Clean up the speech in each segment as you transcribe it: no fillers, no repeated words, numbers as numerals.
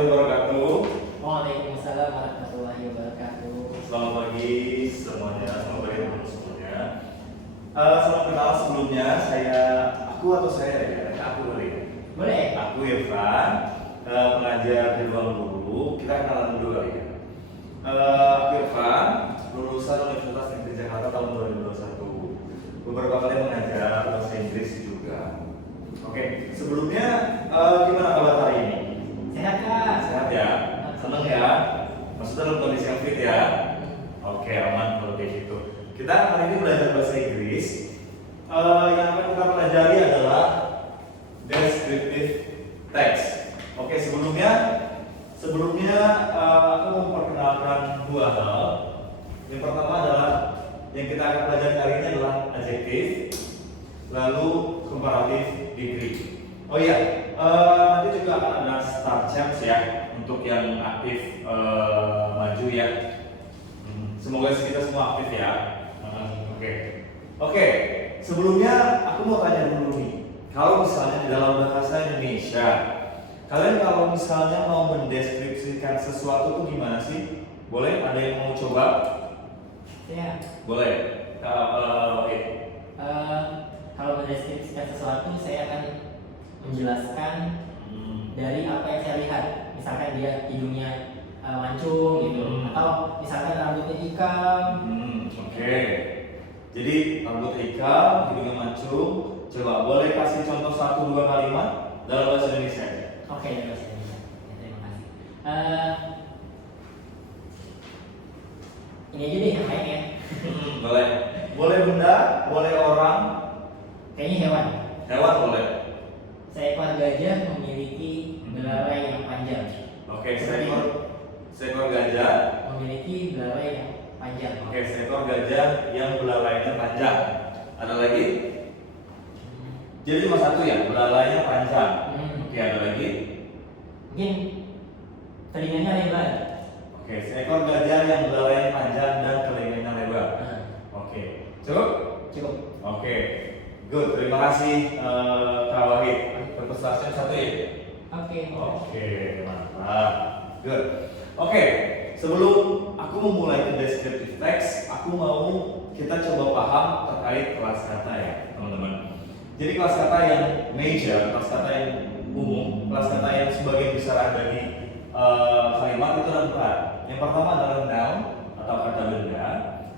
warahmatullahi wabarakatuh. Waalaikumsalam warahmatullahi wabarakatuh. Selamat pagi semuanya, selamat pagi teman-teman semuanya. Selamat kenal sebelumnya, aku boleh. Boleh? Aku Irfan, pengajar di ruang guru. Kita kenalan dulu kali ya. Aku Irfan, lulusan Universitas Negeri Jakarta tahun 2021. Beberapa kali mengajar bahasa Inggris juga. Oke, sebelumnya gimana kabar hari ini? Sehat Kak? Sehat ya? Seneng ya? Maksudnya dalam kondisi yang fit ya? Oke, aman kalau kayak gitu. Kita hari ini belajar bahasa Inggris. Yang akan kita pelajari adalah descriptive text. Oke, sebelumnya aku mau memperkenalkan dua hal. Yang pertama adalah yang kita akan pelajari hari ini adalah adjektif, lalu comparative degree. Oh iya, nanti juga akan ada start chance ya untuk yang aktif maju ya. Semoga kita semua aktif ya. Oke. Sebelumnya aku mau tanya dulu nih. Kalau misalnya di dalam bahasa Indonesia, kalian kalau misalnya mau mendeskripsikan sesuatu tuh gimana sih? Boleh? Ada yang mau coba? Ya. Boleh. Kalau mendeskripsikan sesuatu, saya akan menjelaskan dari apa yang saya lihat. Misalkan dia hidungnya mancung gitu, atau misalkan rambutnya ikal. Oke. Jadi rambut ikal, hidungnya mancung. Coba boleh kasih contoh 1-2 kalimat dalam bahasa Indonesia? Oke, dalam bahasa Indonesia. Ya, terima kasih. Ini aja deh yang lain ya. Boleh. Boleh benda, boleh orang. Kayaknya hewan. Hewan boleh. Seekor gajah memiliki belalai yang panjang. Oke, seekor gajah Memiliki belalai yang panjang. Oke, seekor gajah yang belalainya panjang. Ada lagi? Jadi cuma satu ya, belalainya panjang. Oke, ada lagi? Mungkin telinganya lebar. Oke, seekor gajah yang belalainya panjang dan telinganya lebar. Oke, cukup? Cukup. Oke, good. Terima kasih Kak Wahid. Perpesan satu ya? Oke, mantap. Good. Oke, sebelum aku memulai ke descriptive text, aku mau kita coba paham terkait kelas kata ya, teman-teman. Jadi kelas kata yang major, kelas kata yang umum, kelas kata yang sebagian besar ada di kalimat itu ada 4. Yang pertama adalah noun atau kata benda,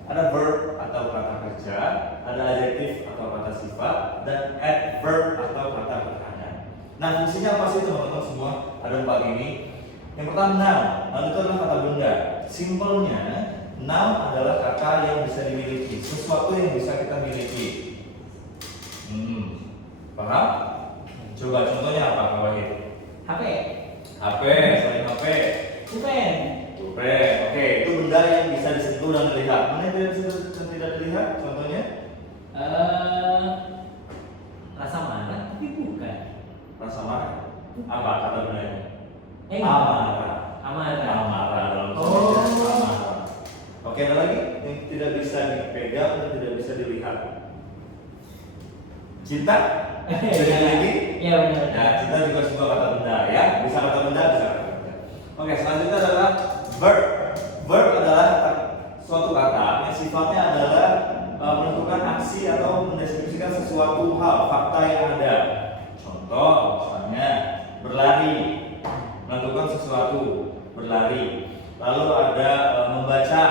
ada verb atau kata kerja, ada adjektif atau kata sifat, dan adverb atau kata pertanyaan. Nah, fungsinya apa sih teman-teman semua? Ada 4 ini. Yang pertama noun. Noun itu adalah kata benda. Simpelnya, noun adalah kata yang bisa dimiliki, sesuatu yang bisa kita miliki. Paham? Coba contohnya apa Kak Wahid? HP. Selain HP. Pulpen. Oke, itu benda yang bisa disentuh dan dilihat. Mana yang tidak disentuh dan tidak dilihat? Contohnya? Rasa marah tapi bukan. Rasa marah. Apa kata bendanya? Amarah. Amarah dalam Oh. amarah. Oke, ada lagi yang tidak bisa dipegang dan tidak bisa dilihat. Cinta? Bisa lagi? Iya benar. Ya, cinta juga sebuah kata benda ya. Bisa kata benda, bisa kata benda. Oke, selanjutnya adalah verb. Verb adalah suatu kata yang sifatnya adalah menentukan aksi atau mendeskripsikan sesuatu hal, fakta yang ada. Contoh, misalnya berlari, menentukan sesuatu, berlari. Lalu ada membaca,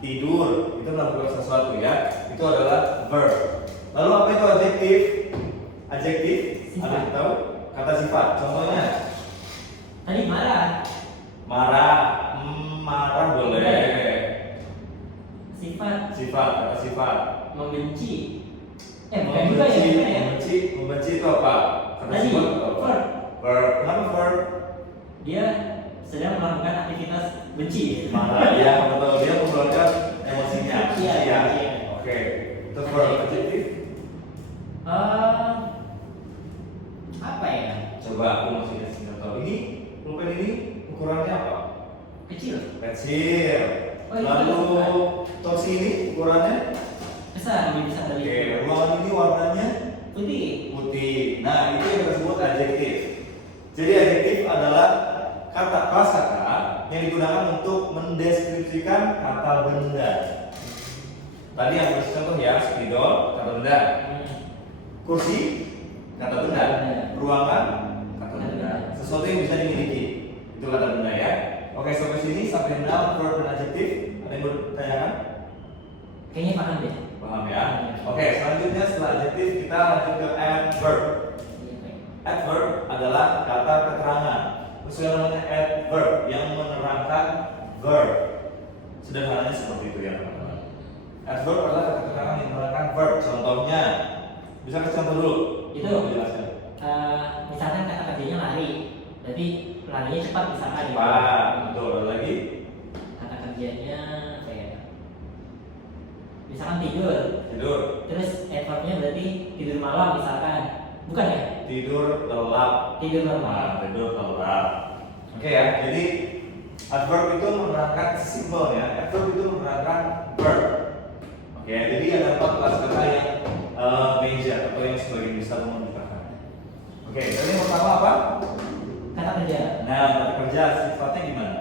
tidur, itu menentukan sesuatu ya. Itu adalah verb. Lalu apa itu adjektif? Adjektif, ada yang tahu? Kata sifat. Contohnya? Tadi marah. Marah boleh. Sifat. Kata sifat. Membenci. Bukan juga ya. Membenci itu apa? Kata Tadi, sifat itu apa? verb. Verb. Kenapa verb? Dia sedang melakukan aktivitas benci. Marah. Ya, betul. Dia mengeluarkan emosinya. Iya. Oke. Itu verb. Adjektif. Apa ya? Coba aku masih kasih contoh. Ini pulpen ini ukurannya apa? Kecil. Lalu Itu toksi ini ukurannya besar, lebih besar dari oke. itu. Ruangan ini warnanya Putih. putih. Nah, itu yang kita sebut adjektif. Jadi adjektif adalah kata kelas kata yang digunakan untuk mendeskripsikan kata benda. Tadi yang kasih contoh ya, spidol kata benda, kursi kata benda, ruangan kata benda, sesuatu yang bisa dimiliki itu kata benda ya. Oke, sampai sini sampai noun, verb dan adjektif. Ada yang bertanyakan? Kayaknya paham deh. Paham ya? Oke, selanjutnya setelah adjektif kita lanjut ke adverb. Adverb adalah kata keterangan. Sesuai namanya adverb yang menerangkan verb. Sederhananya seperti itu ya teman-teman. Adverb adalah kata keterangan yang menerangkan verb. Contohnya, bisa kasih contoh dulu. Itu jelaskan. Misalkan kata kerjanya lari, berarti larinya cepat misalkan. Cepat, betul. Ada lagi? Kata kerjanya apa ya? Misalkan tidur. Tidur. Terus adverbnya berarti tidur malam misalkan. Bukan ya? Tidur telap. Tidur malam. Nah, tidur telap. Oke ya, jadi adverb itu menerangkan simple ya. Adverb itu menerangkan verb. Oke, jadi ada 4 kelas kata yang major atau yang sebagian besar menunjukkan. Oke, jadi yang pertama apa? Kata kerja. Nah, kata kerja sifatnya gimana?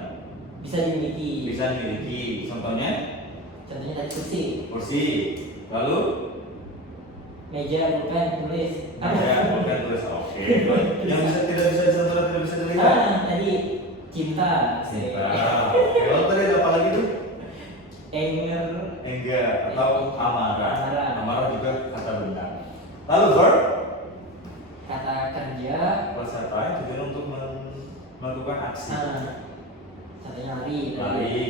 Bisa dimiliki. Bisa dimiliki. Contohnya? Contohnya tadi kursi. Kursi. Lalu? Meja, pulpen, tulis. Meja, pulpen, tulis. Oke. Yang tidak bisa disentuh dan tidak bisa dilihat. Tadi cinta. Cinta. Kalau tadi ada apa lagi tuh? Anger atau amarah. Amarah juga kata benda. Lalu verb? Kata kerja. Kelas kata yang tujuan untuk melakukan aksi. Contohnya lari. Lari.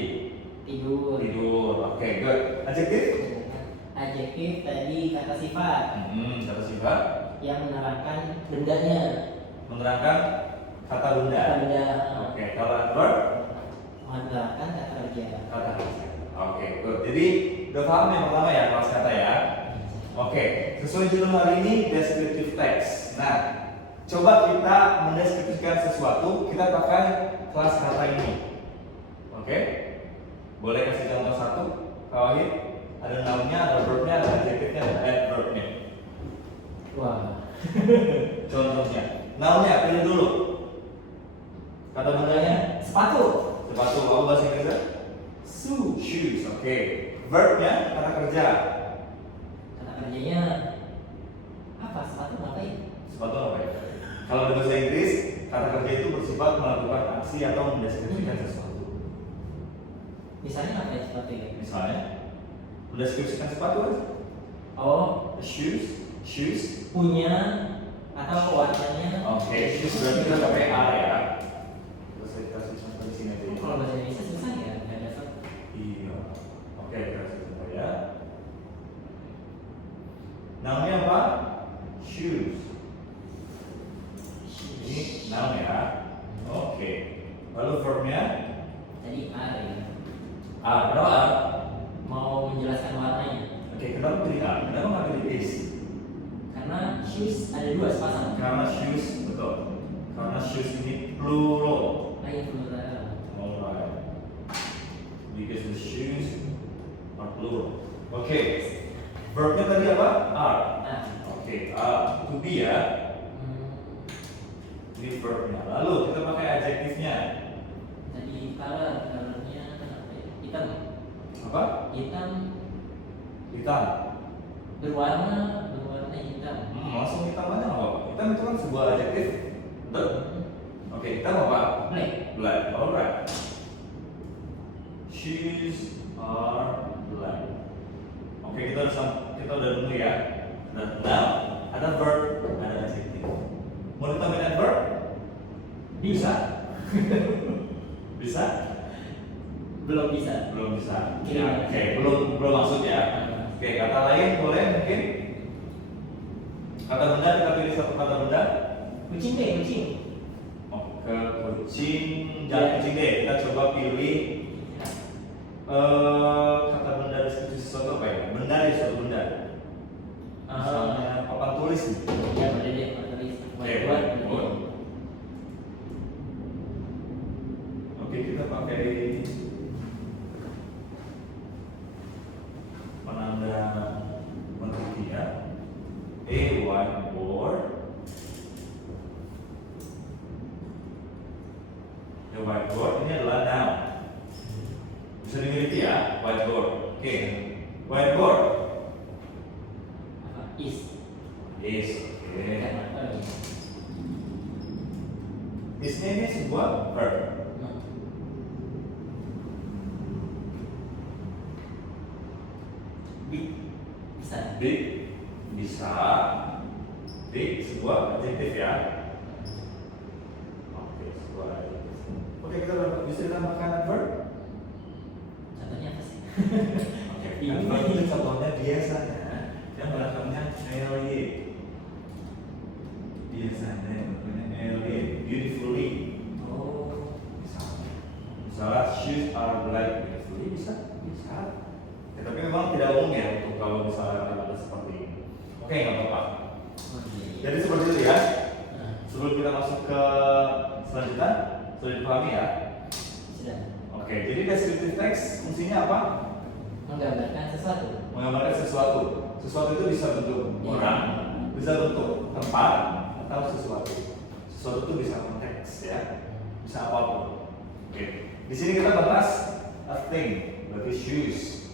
Tidur. Tidur. Oke, good. Adjektif? Adjektif tadi kata sifat. Kata sifat yang menerangkan bendanya. Menerangkan kata benda. Kata benda. Oke, kalau adverb? Menerangkan kata kerja. Kata kerja. Oke, good. Jadi udah paham yang pertama ya kelas kata ya. Oke, sesuai judul hari ini descriptive text. Nah, coba kita mendeskripsikan sesuatu, kita pakai kelas kata ini. Oke? Boleh kasih contoh satu, Kak Wahid? Ada noun-nya, ada verb-nya, ada adjektifnya, ada adverb-nya. Wah. Contohnya, noun-nya pilih dulu. Kata bendanya sepatu. Sepatu, apa bahasa Inggrisnya? Shoes. Oke. Verb-nya kata kerja. Kata kerjanya apa? Sepatu ngapain? Sepatu apa ya? Kalau di bahasa Inggris, kata kerja itu bersifat melakukan aksi atau mendeskripsikan sesuatu. Misalnya apa ya sepatu ya? Misalnya, mendeskripsikan sepatu kan? Oh, Shoes. punya atau warnanya. Oke, shoes berarti kita pakai R ya. Terus saya kasih contoh di sini aja. Kalau bahasa Indonesia susah ya, nggak ada verb. Iya. Oke, kita kasih contoh ya. Namanya apa? Shoes. Ini noun ya. Oke. Lalu verbnya? Tadi R ya. Kenapa R? Mau menjelaskan warnanya. Oke, kenapa pilih A? Kenapa nggak pilih is? Karena shoes ada dua sepasang. Karena shoes, betul. Karena shoes ini plural. Lain plural. Alright. Because the shoes are plural. Oke. Verbnya tadi apa? Are. Oke. To be ya. Ini verbnya. Lalu kita pakai adjektifnya. Tadi colornya apa ya? Hitam. Apa? Hitam. Berwarna hitam. Langsung hitam aja nggak apa-apa. Hitam itu kan sebuah adjektif. Betul? Oke, hitam apa? Black. Alright. Shoes are black. Oke, kita udah nemu ya. Nah, ada verb, ada adjektif. Mau ditambahin adverb? Bisa. Bisa? Belum bisa. Belum bisa. Oke. Ya, oke, belum masuk ya. Oke, kata lain boleh mungkin? Kata benda, kita pilih satu kata benda. Kucing deh, kucing. Oke, kucing, jangan kucing deh. Kita coba pilih kata benda deskripsi sesuatu apa ya? Benda ya, suatu benda. Misalnya papan tulis gitu. Ya, boleh deh, papan tulis. Buat. Oke, kita pakai penanda mengerti ya. A whiteboard. A whiteboard ini adalah noun. Bisa dimiliki ya, whiteboard. Oke, whiteboard. Is. Oke. Karena apa nih? Isnya ini sebuah verb. Bisa. Bisa. Sebuah adjektif ya. Oke, sebuah adjektif. Oke, kita bisa ditambahkan adverb. Contohnya apa sih? Oke, adverb itu contohnya biasanya yang belakangnya ly. Biasanya yang belakangnya ly, beautifully. Oh. Misalnya shoes are black beautifully, bisa. Ya, tapi memang tidak umum ya untuk kalau misalnya kata seperti ini. Oke, nggak apa-apa. Jadi seperti itu ya. Sebelum kita masuk ke selanjutnya, sudah dipahami ya? Sudah. Oke, jadi descriptive text fungsinya apa? Menggambarkan sesuatu. Menggambarkan sesuatu. Sesuatu itu bisa bentuk orang, bisa bentuk tempat, atau sesuatu. Sesuatu itu bisa konteks ya, bisa apapun. Oke, di sini kita bahas a thing, berarti shoes.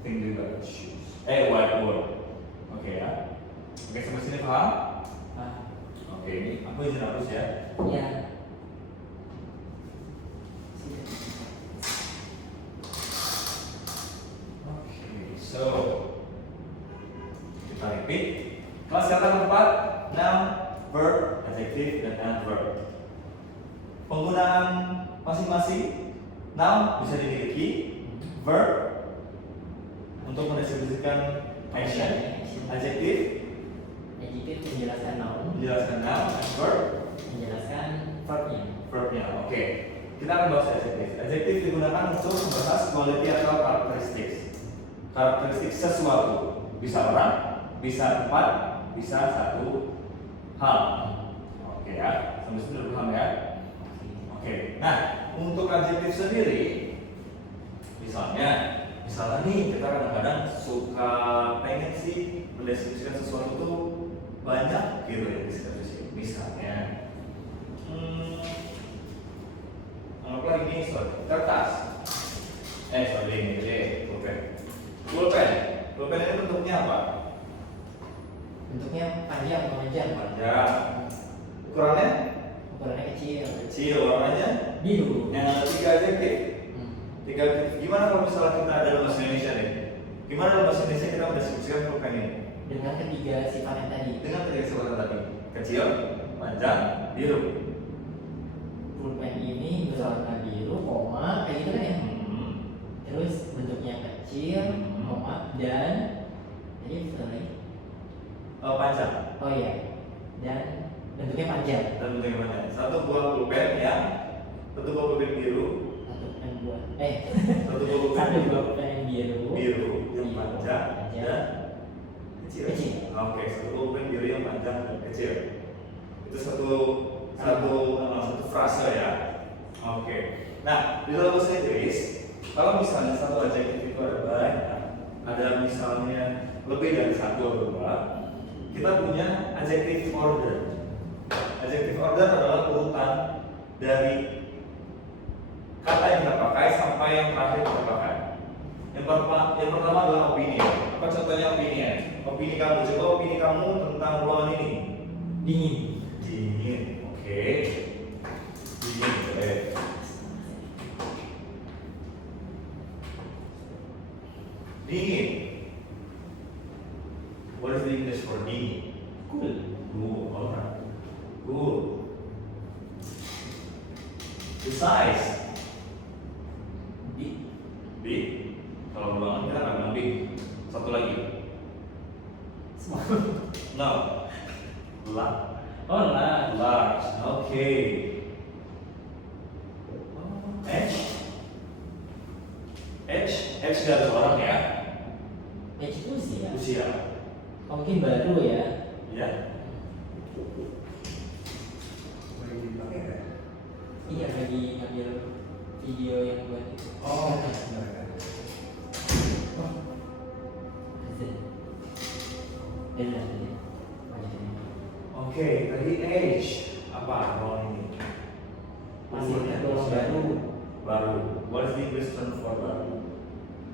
Thing juga shoes. Whiteboard. Oke ya. Oke, sampai sini paham? Oke, ini aku izin hapus ya. Ya. Oke, so kita repeat. Kelas kata keempat, noun, verb, adjective, dan adverb. Penggunaan masing-masing. Noun bisa dimiliki, verb untuk mendeskripsikan action, adjective Menjelaskan noun. menjelaskan noun, adverb Menjelaskan verbnya. verbnya. Oke, kita akan bahas adjektif. Adjektif digunakan untuk membahas quality atau karakteristik. Karakteristik sesuatu, bisa orang, bisa tempat, bisa satu hal. Oke ya, sampai sini udah paham ya. Oke, nah untuk adjektif sendiri, misalnya nih kita kadang-kadang suka pengen sih mendeskripsikan sesuatu tuh banyak gitu ya deskripsi. Misalnya, anggaplah ini kertas. Ini pulpen. Pulpen ini bentuknya apa? Bentuknya panjang atau panjang? Panjang. Ukurannya? Ukurannya kecil. Kecil. Warnanya? Biru. Yang ada 3 adjektif. Gimana kalau misalnya kita ada dalam bahasa Indonesia nih? Gimana dalam bahasa Indonesia kita mendeskripsikan pulpen ini? Dengan ketiga sifat yang tadi. Dengan ketiga sifat tadi. Kecil, panjang, biru. Pulpen ini berwarna biru, koma, kayak gitu kan ya? Terus bentuknya kecil, koma, dan jadi bisa lagi? Panjang. Oh iya, dan bentuknya panjang. Dan bentuknya panjang. Satu buah pulpen yang biru. Satu buah pulpen yang biru yang panjang dan kecil. Oke, satu buah pulpen biru yang panjang dan kecil. Itu satu frase ya. Oke. Nah, di dalam bahasa Inggris, kalau misalnya satu adjektif itu ada banyak, ada misalnya lebih dari satu atau dua, kita punya adjective order. Adjective order adalah urutan dari kata yang kita pakai sampai yang terakhir kita pakai. Yang pertama adalah opini. Apa contohnya opini? Opini kamu. Coba opini kamu tentang ruangan ini. Dingin. Oke. Dingin. Dingin. What is the English for dingin? Cool. Alright. Cool. The size. Big. Kalau ruangan kita nggak bilang big. Satu lagi. No. Large. Oke. H dari orang ya. H itu usia. Usia. Mungkin baru ya. Ya. Iya, lagi ngambil video yang buat itu. Oh. Benar. Oke, tadi age apa kalau ini? Masih tergolong baru. Baru. What is the English term for baru?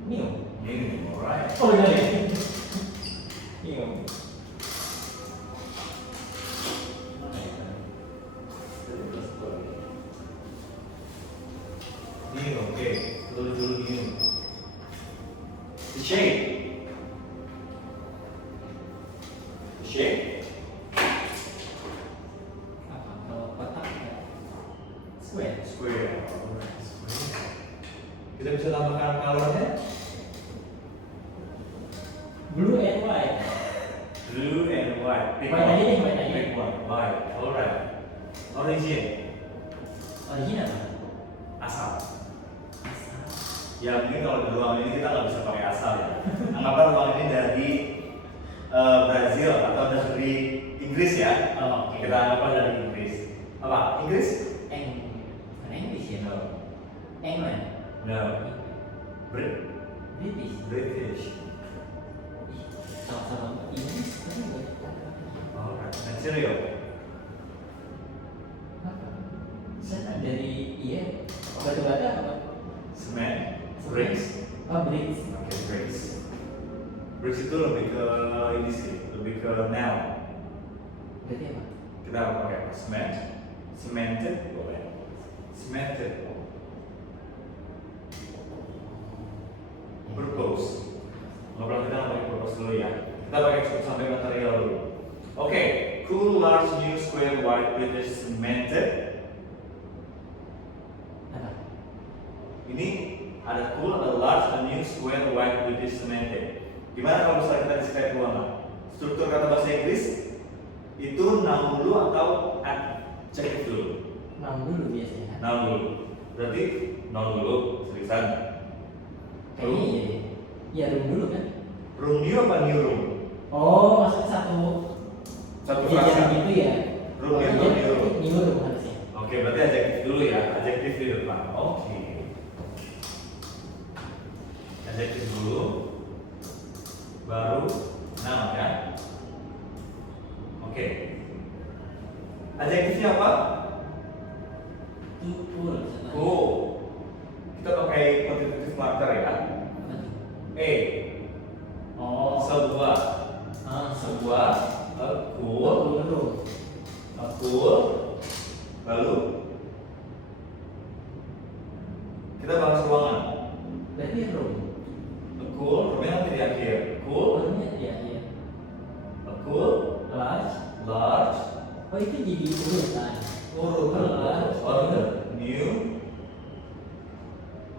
New. New, alright. Oh benar ya. New. New, oke. Tulis dulu new. The shape. The shape. Apa? Kalau kotak ya. Square. Square. Kita bisa tambahkan colornya. Blue and white. Blue and white. Pick White aja deh, white aja. Pick one. White. Alright. Origin. Origin apa? Asal. Ya mungkin kalau di ruang ini kita nggak bisa pakai asal ya. Anggaplah ruang ini dari Brazil atau dari Inggris ya. Oh, oke. Kita anggaplah dari Inggris. Apa? Inggris? Bukan English ya? No. England. No. British. British. Ih, sama-sama Inggris kan gue. Alright. Material. Apa? Saya dari batu-bata apa? Cement. Bricks. Oh, bricks. Oke, bricks. Bricks itu lebih ke ini sih, lebih ke nail. Berarti apa? Kita pakai cement, cemented, boleh. Cemented. Purpose. Ngobrol kita pakai purpose dulu ya. Kita pakai sampai material dulu. Oke, cool large new square white British cemented. Apa? Ini ada cool, ada large, a new square white British cemented. Gimana kalau misalnya kita describe ruangan? Struktur kata bahasa Inggris itu noun dulu atau adjective dulu? Noun dulu biasanya. Noun dulu. Berarti noun dulu, seriusan. Kayaknya iya deh. Iya, room dulu kan? Room new apa new room? Oh, maksudnya satu frasa. jajan gitu ya? Room Oh, new, iya, new room. new room harusnya. Oke, berarti adjektif dulu ya, adjektif di depan. Oke. Adjektif dulu, baru noun ya. Oke. Adjektifnya apa? Cool. Cool. Kita pakai quantitative marker ya. Oh. Sebuah, sebuah, a cool, Room. a cool. Lalu kita bahas ruangan. Berarti room. A cool, rumahnya nanti di akhir. Cool, Roomnya ya, iya. a cool, Large. large, Oh, itu jadi urutan. large, order, new,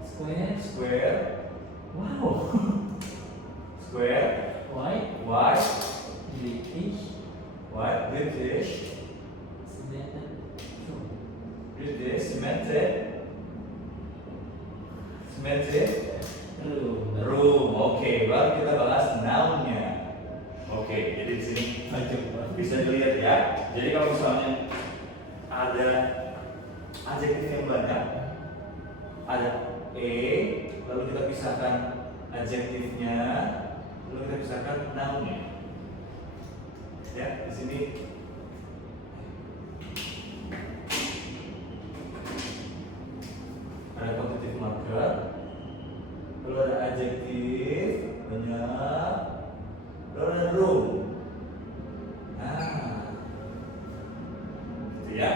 Square. square, Wow. square, White. white, British. white, British, Cemented. Room. British, cemented, cemented, room. Oke, baru kita bahas noun-nya. Oke, jadi di sini bisa dilihat ya. Jadi kalau misalnya ada adjektif yang banyak, ada lalu kita pisahkan adjektifnya, lalu kita pisahkan noun-nya. Ya, di sini ada quantitative marker, lalu ada adjektif banyak, lalu ada room. Nah, gitu ya.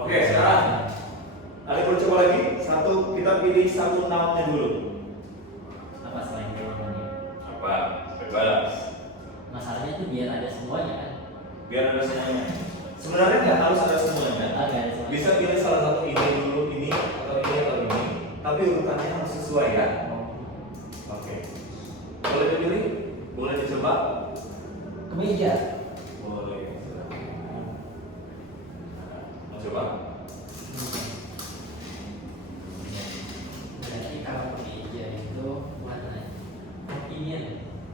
Oke, sekarang ada boleh coba lagi. Satu, kita pilih satu noun-nya dulu. Apa selain ruangannya? Apa? Bebas. Masalahnya tuh biar ada semuanya kan? Biar ada semuanya. Sebenarnya nggak harus ada semuanya. Agak ada semuanya. Bisa pilih salah satu ini dulu, ini atau ini atau ini. Tapi urutannya harus sesuai ya. Oke. Boleh dipilih? Boleh dicoba? Kemeja. Boleh. Mau coba? Berarti kalau kemeja itu warna opinion.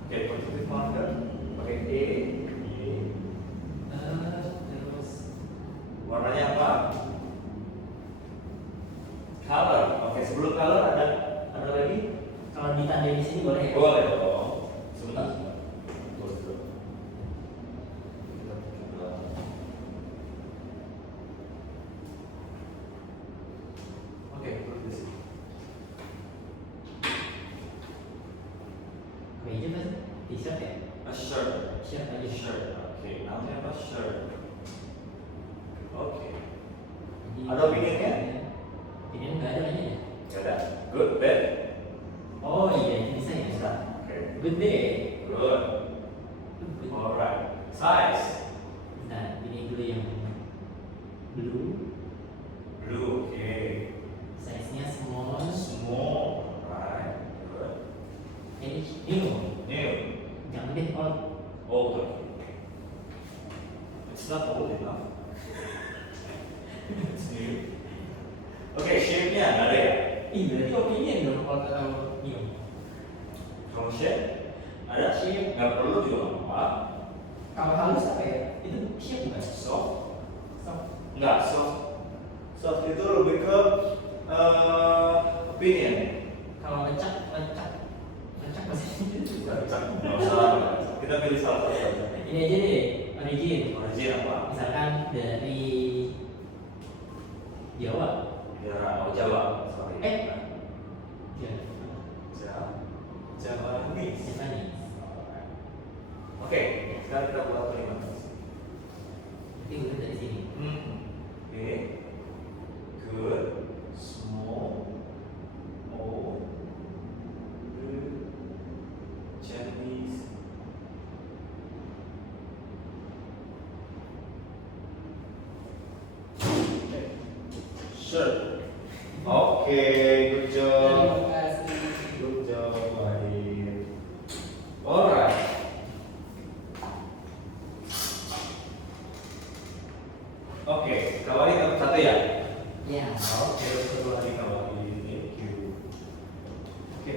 Oke, positive marker. Pakai E. Terus Warnanya apa? Color. Oke, sebelum color ada lagi? kalau ditandai di sini boleh ya? Boleh dong. Sebentar. Tunggu dulu. T-shirt ya? A shirt. Shirt aja. Shirt. Oke, namanya apa? Shirt. Oke. Jadi, Ada opininya? opinion nggak ada aja ya? Gak ada. Good, bad. Oh iya, ini bisa ya? Bisa. Oke. Good day. Good. Good. Alright. Size. Nah, ini dulu yang blue. Blue. Oke. Size-nya small. Small. Alright. Good. Age new. New. Jangan deh old. Older. It's not old enough. It's new. Oke, shape-nya nggak ada ya? Ih, berarti opinion dong old atau new. Kalau shape ada Shape. nggak perlu juga nggak apa-apa. Kalau halus apa ya? Itu shape bukan? Soft. Soft. Nggak soft. Soft itu lebih ke opinion. Kalau lecak masih Cak, nggak usah. Kita pilih salah satu aja. ini aja deh, origin. Origin apa? Misalkan dari Jawa. Jawa. Jawa. Sorry. Jawa. Japanese. Japanese. Oke, sekarang kita buat kalimat. Itu udah dari sini. Oke. Good. Small. Old. Good. Japanese. Sure. Oke, good job. Terima kasih. Good job, baik. Alright. Oke, kawali dapat satu ya? Ya. Oke, satu lagi kawali. Thank you. Oke.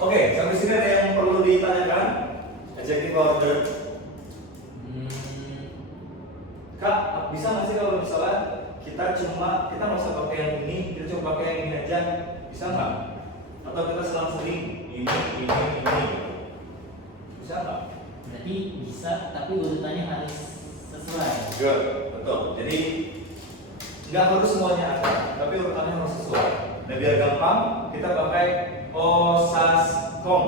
Oke, sampai sini ada yang perlu ditanyakan? Adjective order. Kak, bisa nggak sih kalau misalnya kita nggak usah pakai yang ini, kita cuma pakai yang ini aja, bisa nggak? Atau kita selang-seling ini, bisa nggak? Berarti bisa, tapi urutannya harus sesuai. Good, betul. Jadi nggak harus semuanya ada, tapi urutannya harus sesuai. Nah biar gampang, kita pakai osaskom.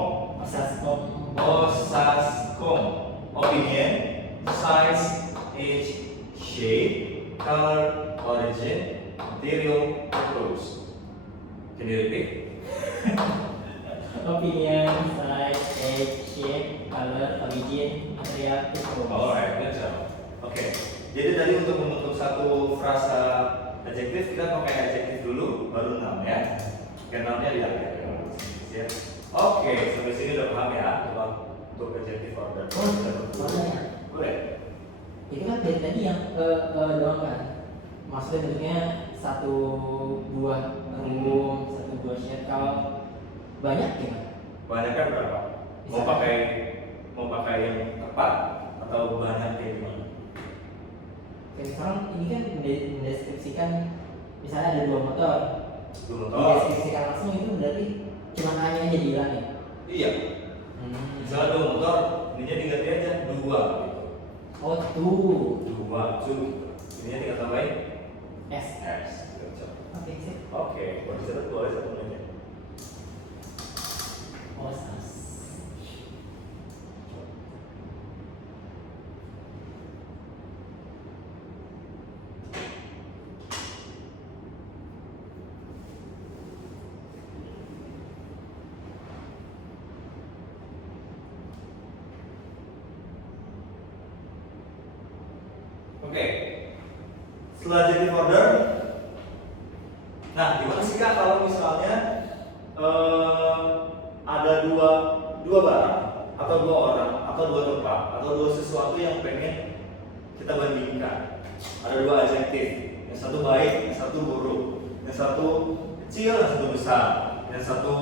Osaskom. Opinion, size, age, shape, color, origin, material, purpose. Can you repeat? Opinion, size, age, shape, color, origin, material, purpose. Alright, good job. Oke, jadi tadi untuk membentuk satu frasa adjektif kita pakai adjektif dulu, baru noun ya. Oke, nounnya di akhir. Ya. Oke, sampai sini udah paham ya untuk adjective order. Boleh. Itu kan dari tadi yang doang kan. Maksudnya bentuknya satu buah burung, satu buah shed. Kalau banyak gimana? Banyak kan berapa? Mau pakai yang tepat atau banyak kayak gimana? Kayak misalkan ini kan mendeskripsikan misalnya ada dua motor. Dulu Dideskripsikan langsung itu berarti cuma hanya aja bilang ya. Iya. Misalnya dua motor, ininya diganti aja dua gitu. Oh tuh. Dua, two. Ininya tinggal tambahin S. S. Good job. Oke sih. Oke, kalau dicatat boleh satu menit. Osas. Oke. Setelah adjective order, nah gimana sih Kak kalau misalnya ada dua barang atau dua orang atau dua tempat atau dua sesuatu yang pengen kita bandingkan. Ada dua adjektif, yang satu baik, yang satu buruk, yang satu kecil, yang satu besar, yang satu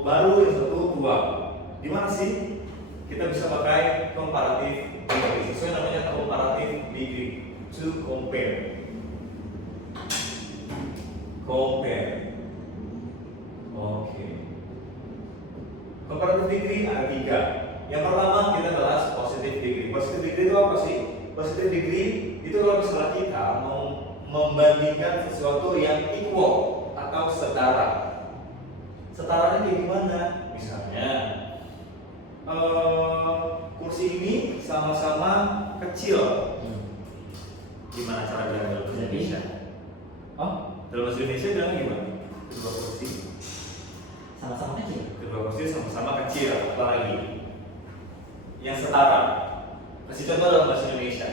baru, yang satu tua. Gimana sih kita bisa pakai comparative degree? Sesuai namanya comparative degree, to compare. Compare. Oke. Comparative degree ada tiga. Yang pertama kita bahas positive degree. Positive degree itu apa sih? Positive degree itu kalau misalnya kita mau membandingkan sesuatu yang equal atau setara. Setaranya kayak gimana? Misalnya sama-sama kecil. Gimana cara bilang dalam bahasa Indonesia? Oh, Dalam bahasa Indonesia bilang gimana? Kedua kursi. sama-sama kecil. Kedua kursi sama-sama kecil. Apa lagi? Yang setara. Kasih contoh dalam bahasa Indonesia.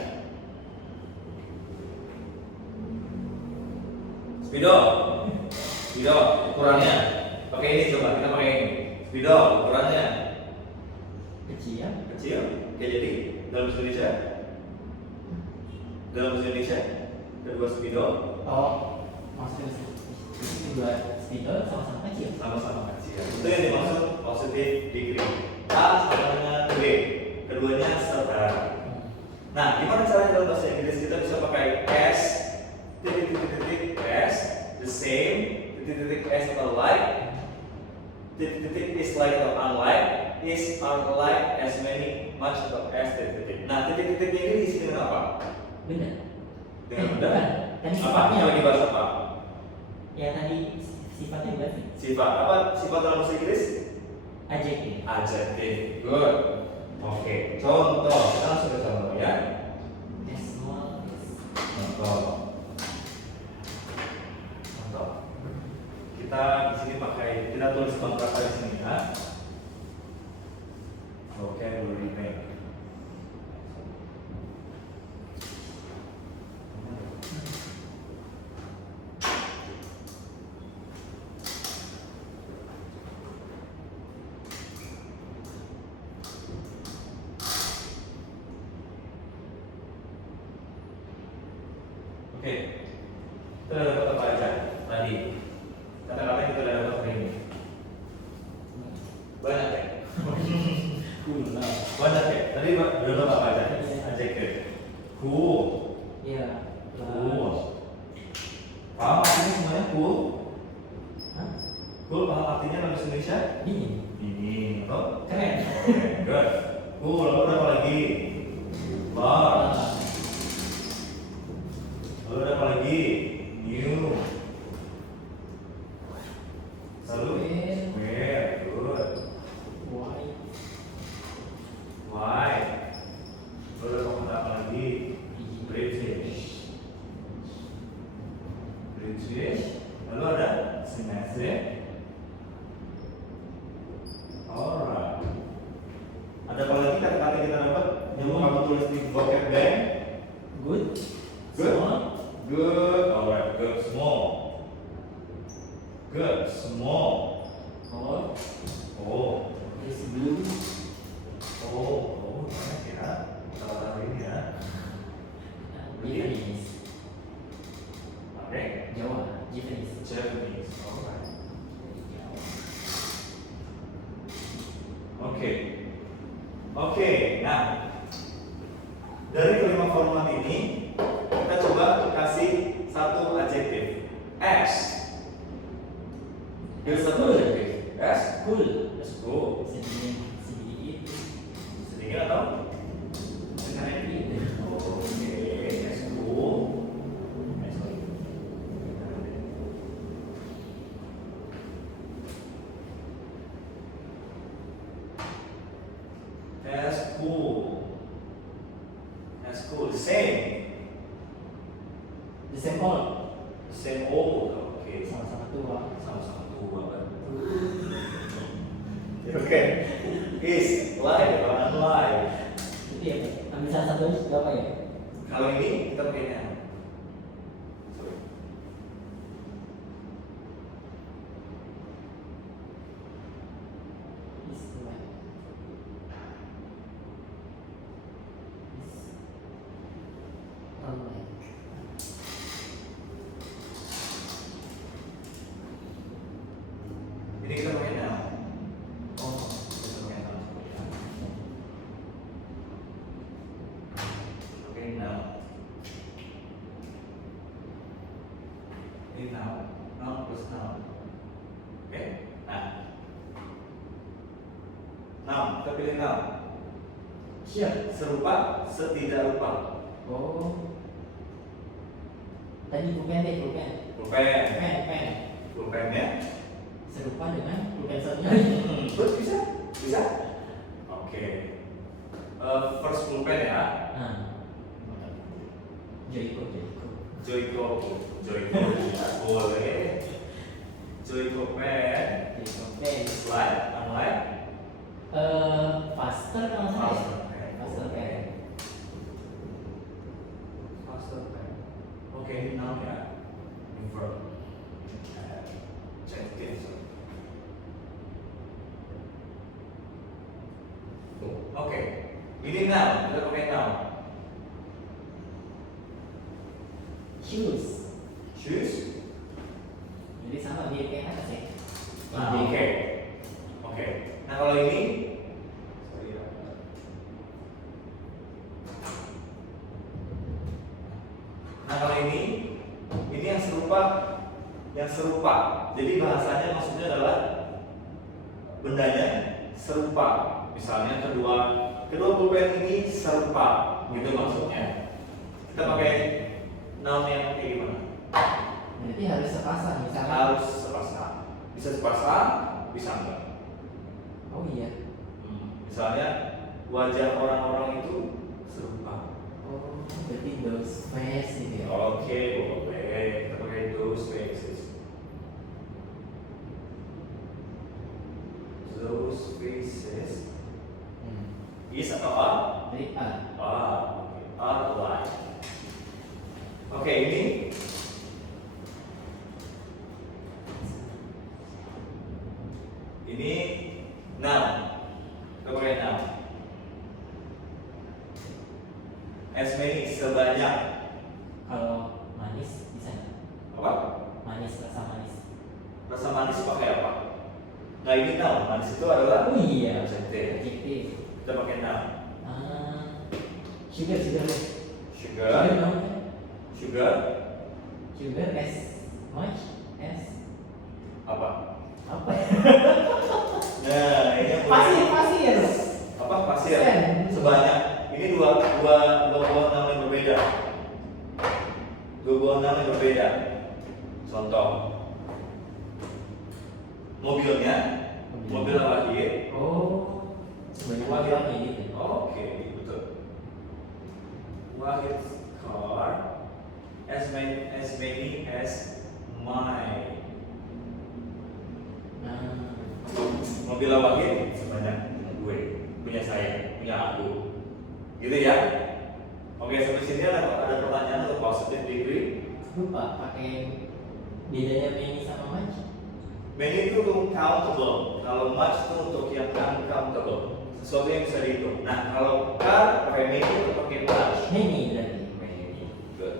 Spidol. Spidol ukurannya. Pakai ini coba, kita pakai ini. Spidol ukurannya Kecil. kecil. Oke, jadi dalam bahasa Indonesia. Dalam bahasa Indonesia kedua spidol Oh, maksudnya kedua spidol sama-sama kecil. sama-sama kecil. Itu yang dimaksud positive degree. A sama dengan B. Keduanya setara. Nah, gimana caranya dalam bahasa Inggris kita bisa pakai S, titik-titik S, the same, titik-titik S atau like, titik-titik is like atau unlike, is unlike as many, much atau as titik-titik. Nah, titik-titiknya ini diisi dengan apa? Benda. Dengan benda. Tadi Apa? sifatnya. Lagi bahas apa? Ya tadi sifatnya bukan sih? Sifat apa? Sifat dalam bahasa Inggris? Adjektif. Adjective. Good. Oke. Contoh. Kita langsung ke contoh ya. As small as. Contoh. Contoh. Kita di sini pakai, kita tulis kata di sini ya. Vocabulary name. Oke, kita udah dapat apa aja tadi? Kata-kata kita udah dapat hari ini. Banyak ya? Banyak ya? Tadi udah dapat apa aja? Adjective. Cool. Iya. Cool. Paham artinya semuanya cool? Hah? Cool paham artinya dalam bahasa Indonesia? Dingin. Dingin atau? Keren. Oke, good. Cool, lalu ada apa lagi? Large. Lalu ada apa lagi? New. Lalu square, good. White. Wide. Lalu ada apa lagi? British. British. Lalu ada symmetric. Alright. Ada apa lagi kata-kata yang kita dapat yang mau kamu tulis di vocab bank? Good. Good. Small. Good. Alright. Good. Small. Good. Small. Or. Oh. Is blue. Oh. Banyak ya. Kata-kata ini ya. Japanese. Oke. Jawa. Japanese. Japanese. Alright. Oke. Oke. Nah, dari kelima format ini kita coba kasih satu adjektif. S. Pilih satu adjektif. S. Cool. Let's go. Sedikit. Sedikit. Sedikit atau? Keren gitu. Oke. Let's go. That's cool. That's cool. The same. The same all. The same old. Oke. Sama-sama tua. Sama-sama tua kan. Oke. Is like atau unlike. Itu ya. Ambil salah satu berapa ya? Kalau ini kita pakainya. Sorry. Is like. Is unlike. Ini kita pakai now. Oh, kita pakai now. Oke, now. Ini now. Now plus now. Oke, nah. Now, kita pilih now. Sure. Serupa, setidak rupa. Oh. Tadi pulpen deh, pulpen. Pulpen. Pen. Pulpennya. Serupa dengan pulpen satunya. Terus bisa? Bisa? Oke. first pulpen ya. Nah, Joyko. Joyko ya, boleh. Joyko pen. Slide, online. Faster kalau saya. Faster pen. Faster pen. Oke, ini noun ya. Ini verb. Check it. Oke, ini noun. Kita pakai noun. Shoes. Shoes. Jadi sama mirip kayak atas ya. Oke. Oke. Nah kalau ini, yang serupa. Jadi bahasanya maksudnya adalah bendanya serupa. Misalnya kedua pulpen ini serupa, gitu maksudnya. Kita pakai noun yang kayak gimana? Berarti harus sepasang misalnya. Harus sepasang. Bisa sepasang, bisa enggak. Oh iya. Misalnya wajah orang-orang itu serupa. Oh, berarti those face gitu ya. Oke, boleh. Kita pakai those faces. Those faces. Is atau are? Dari A. Are alike. Oke, ini noun. Kita pakai noun. As many, sebanyak. Kalau manis bisa nggak? Apa? Manis, rasa manis. Rasa manis pakai apa? Nah ini noun. Manis itu adalah Oh iya. adjective. Adjektif. Kita pakai noun. Sugar deh. Sugar. Dong. Sugar. Sugar as much as Apa? apa ya? Nah ini yang boleh. Pasir. Apa? Pasir. Sen. Sebanyak. Ini dua buah noun yang berbeda. Dua buah noun yang berbeda. Contoh. Mobilnya. Mobil lahir. Oh, sebanyak Wahid. apa kayak gitu? Oke, betul. Wahid car as many as mine. Mobil Wahid sebanyak gue, punya saya, punya aku. Gitu ya. Oke, sampai sini ada pertanyaan untuk positive degree. Lupa pakai bedanya many sama much. Many itu untuk countable, kalau much itu untuk yang uncountable, sesuatu yang bisa dihitung. Nah, kalau car pakai many atau pakai much? Many berarti. Many, good.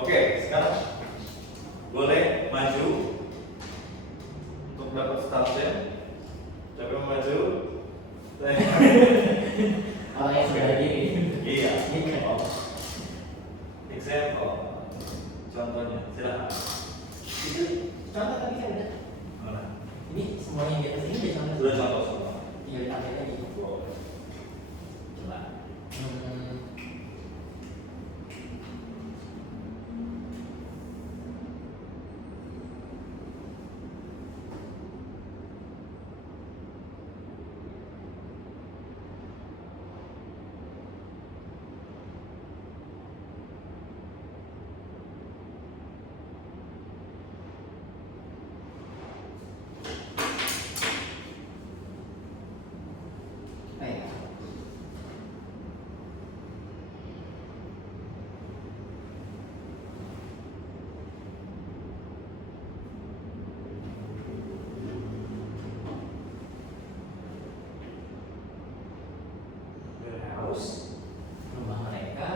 Oke, sekarang boleh maju untuk dapat startnya. Coba maju. Kalau yang sudah diri. Iya. Iya. Example. Contohnya, silakan. Itu contoh tapi saya udah. Mana? Ini semuanya di atas ini udah contoh. Sudah contoh semua. Tinggal ditambahin lagi. Coba. House. Rumah mereka.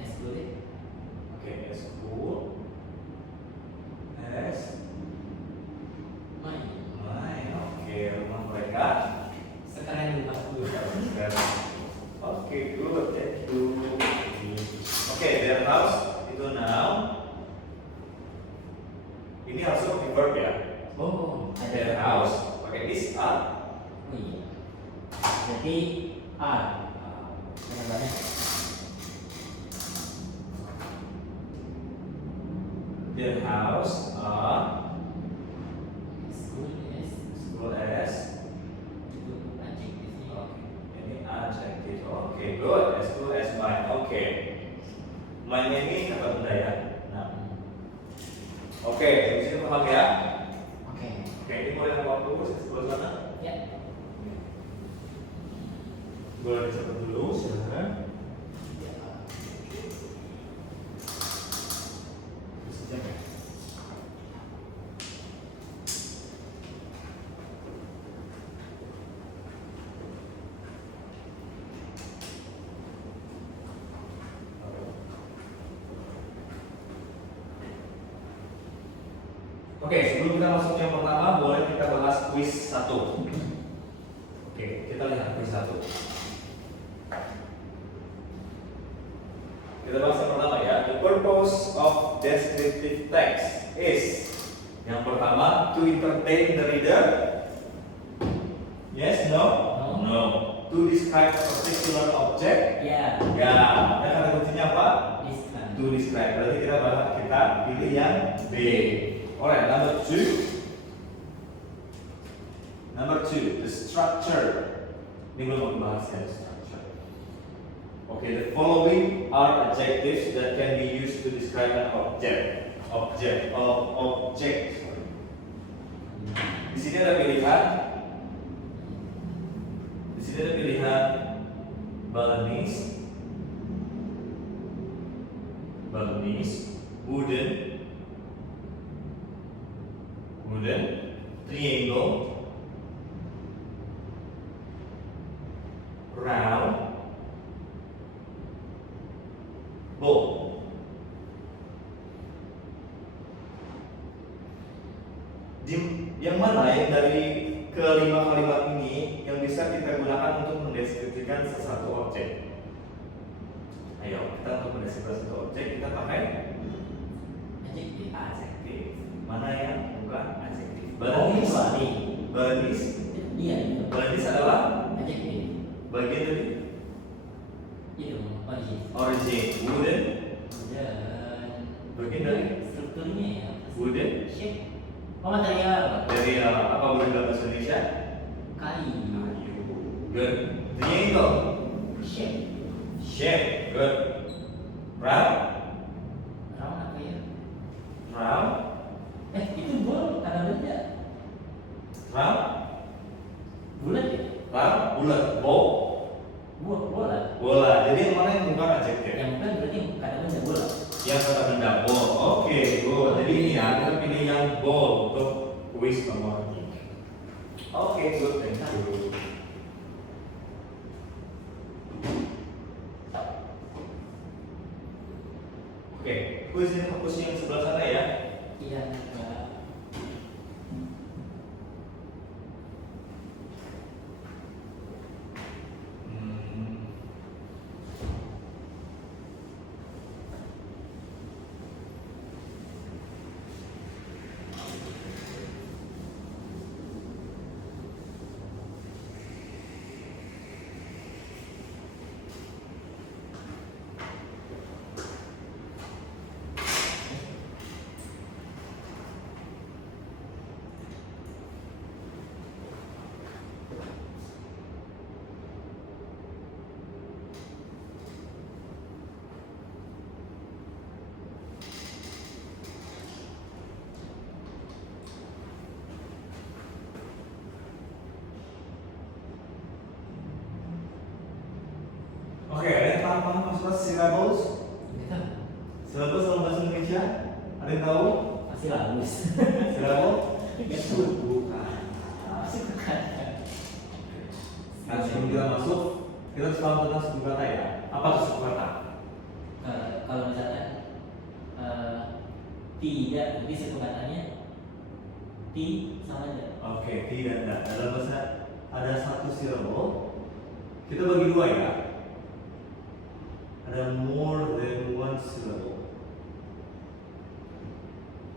S2 deh. Oke, school. S. Main. Main. Oke, rumah mereka. Sekeren rumahku. Oke, good. Thank you. Oke, their house itu noun. Ini harusnya pakai verb ya. Oh, ada Their house pakai is are. Oh iya. Jadi A. Yang banyak. Their house are School as. Itu adjektifnya. Oke, ini adjective. Oke, good. As good as mine. Oke. Mine ini kata benda ya. Nah. Oke, di sini paham ya? Oke. Oke, ini boleh waktu sebelah sana? Ya. Boleh dicatat dulu, silakan. Sejam ya. Oke, sebelum kita masuk yang pertama, boleh kita bahas quiz 1. Oke, kita lihat quiz 1. Kita bahas yang pertama ya. The purpose of descriptive text is, yang pertama, to entertain the reader. Yes, no? No. To describe a particular object. Ya. Ya, yang kata kuncinya apa? Describe. To describe. Berarti kita pilih yang B. Alright, number 2. Number 2, the structure. Ini belum membahas ya, structure. Okay, the following are adjectives that can be used to describe an object. Object. Di sini ada pilihan. Di sini ada pilihan Balinese, wooden, triangle, round, bowl. Yang mana yang dari kelima kalimat ini yang bisa kita gunakan untuk mendeskripsikan sesuatu objek? Ayo, kita untuk mendeskripsikan satu objek kita pakai Adjektif. adjektif. Mana yang bukan adjektif? Balinese. Balinese. Iya. Balinese adalah Adjektif. bagian dari Itu origin. origin. Wooden Dan bagian dari strukturnya ya. wooden. Shape. Oh, material. Dari apa wooden dalam bahasa Indonesia? Kayu. Good. Triangle. Shape. Shape. Good. Round. Round apa ya? Round. Itu bol kata benda. Round. Bulat ya? Round. Bulat. Bowl. Bola. Bola. Jadi yang mana yang bukan adjektif? Yang bukan berarti kata benda bola. Yang kata benda ball. Oke, good. Jadi ini ya, kita pilih yang ball untuk quiz nomor 3. Oke, good. Thank you. Oke, quiz ini fokus yang sebelah sana ya. Iya, enggak. Hmm. Oke, ada yang paham maksudnya syllables? Gitu. Syllabus dalam bahasa Indonesia? Ada yang tahu? Masih halus. Syllable? Gitu. Bukan. Masih bukan. Nah, sebelum kita masuk, kita harus paham tentang suku kata ya. Apa itu suku kata? Kalau misalkan tidak, jadi suku katanya ti sama aja. Oke, tidak ada. Dalam bahasa ada satu syllable. Kita bagi dua ya. Ada more than one syllable.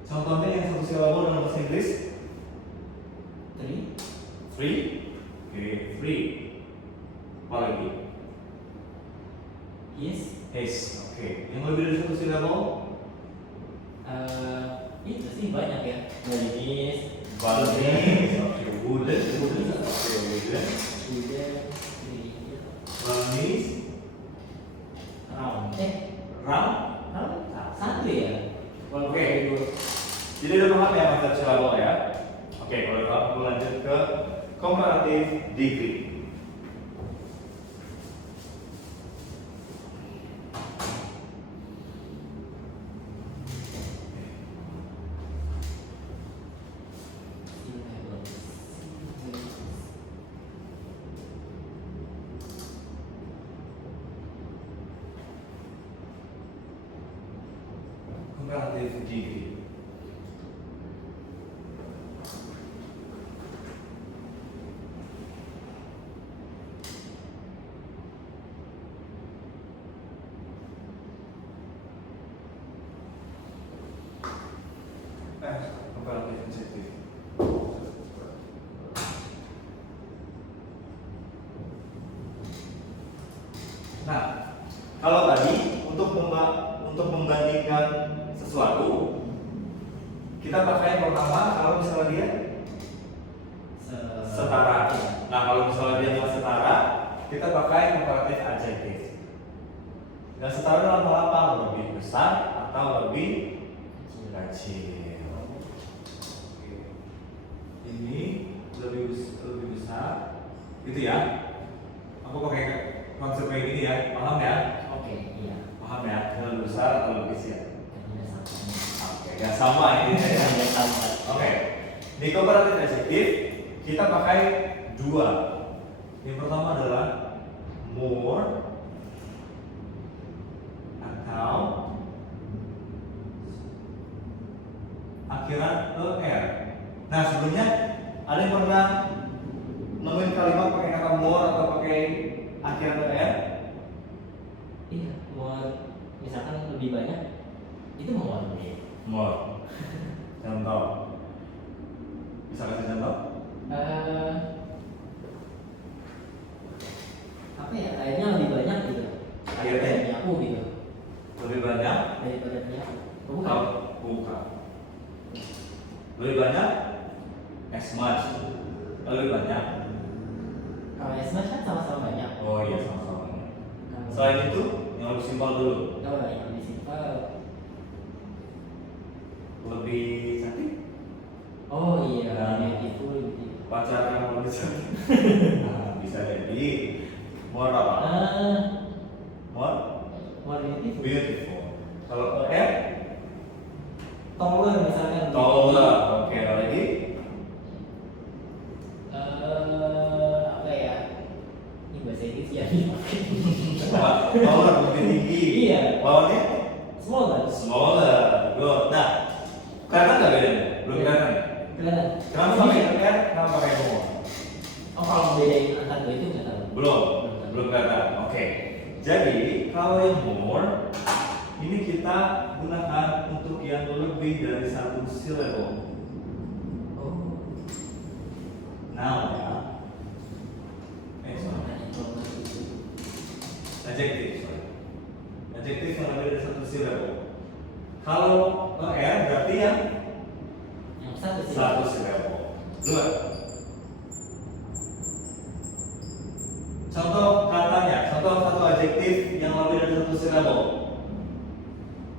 Contohnya yang satu syllable dalam bahasa Inggris? Three. Oke, three. Apa lagi? Yes. Oke. Yang lebih dari satu syllable? Itu sih banyak ya. Balinese, Balinese, oke, wooden, wooden, oke, wooden, Balinese, round. round. Round satu ya. Kalau Oke. dulu. Jadi udah paham ya konsep syllable ya? Oke, kalau gitu aku lanjut ke comparative degree. Comparative degree. Comparative adjective. Nah, kalau tadi untuk membandingkan sesuatu, kita pakai yang pertama kalau misalnya dia setara. Nah, kalau misalnya dia nggak setara, kita pakai comparative adjective. Dan setara dalam hal apa? Lebih besar atau lebih kecil. Ini lebih besar, gitu ya. Aku pakai konsep kayak gini ya, paham ya? Oke, iya. Paham ya? Lebih besar atau lebih kecil? Kayaknya sama. Oke, ya sama ini ya. Kayaknya sama. Oke, di comparative adjective kita pakai dua. Yang pertama adalah more atau akhiran er. Nah, sebelumnya ada yang pernah nemuin kalimat pakai kata more atau pakai akhiran er? Iya, mau misalkan lebih banyak, itu mau lebih. More. Contoh. Bisa kasih contoh? Apa ya? Akhirnya lebih banyak gitu. Akhirnya? Dari aku gitu. Lebih banyak? Daripada punya aku. Oh, bukan. Oh, bukan. Lebih banyak? As much. Lebih banyak? Kalau SMS kan sama-sama banyak. Oh iya, sama-sama. Kalau- Selain itu, yang lebih simpel dulu. Kalau yang lebih simpel. Lebih cantik? Oh iya, Nah. beautiful gitu. Pacar yang lebih cantik? Nah, bisa jadi. More apa? More More beautiful. beautiful. Kalau R? Taller misalkan. Taller. Oke, ada lagi? Apa ya? Ini bahasa Inggris ya. Taller lebih tinggi. Iya. Lawannya? Smaller. Smaller. Good. Nah, kelihatan nggak bedanya? Belum kelihatan. Kelihatan. Kenapa pakai R? Kenapa pakai more? Oh, kalau membedain antara dua itu nggak tahu. Belum kelihatan. Oke. Jadi kalau yang more ini kita gunakan untuk yang lebih dari satu syllable. Oh. Noun ya. Sorry. Adjective. Sorry. Adjective yang lebih dari satu syllable. Kalau R berarti yang Yang satu sih. satu syllable. Dua. Contoh katanya, contoh satu adjektif yang lebih dari satu syllable.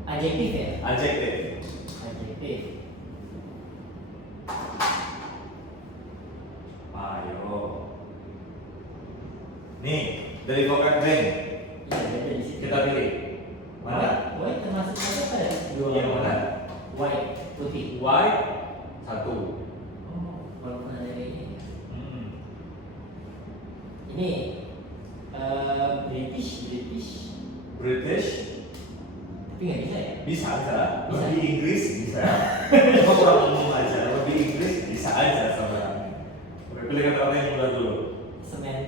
Adjektif ya. Adjektif. Adjektif. Ayo. Nih, dari vocab bank Iya, ada di situ. kita pilih. Mana? White termasuk apa ya? Dua. Yang mana? White, putih. White satu. Oh, walaupun ada kayak ini. Hmm. Ini British. British Tapi nggak bisa ya? bisa aja. Bisa. Lebih Inggris bisa. Cuma kurang umum aja. Lebih Inggris bisa aja sebenarnya. Oke, pilih kata-kata yang mudah dulu. Semen.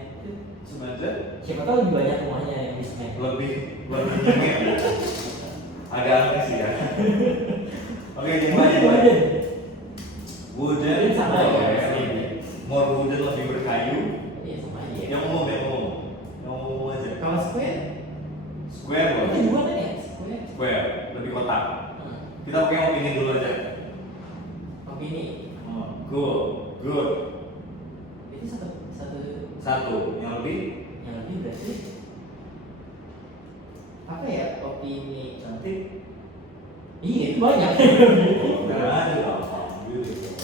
Cuma aja. Siapa tahu lebih banyak rumahnya yang di semen. Lebih nyengit. Agak aneh sih ya. Oke, dimulai. Wooden. Wooden Sama ya, oke. sama. More wooden lebih berkayu. Iya sama aja. Yang umum ya umum. Yang umum aja. Kalau square, Square itu boleh. dua kan ya? Square. Square lebih kotak. Hmm. Kita pakai yang ini dulu aja. Good. Itu satu Satu. Yang lebih? yang lebih berarti apa ya? Opini Cantik. iya itu banyak. Beautiful.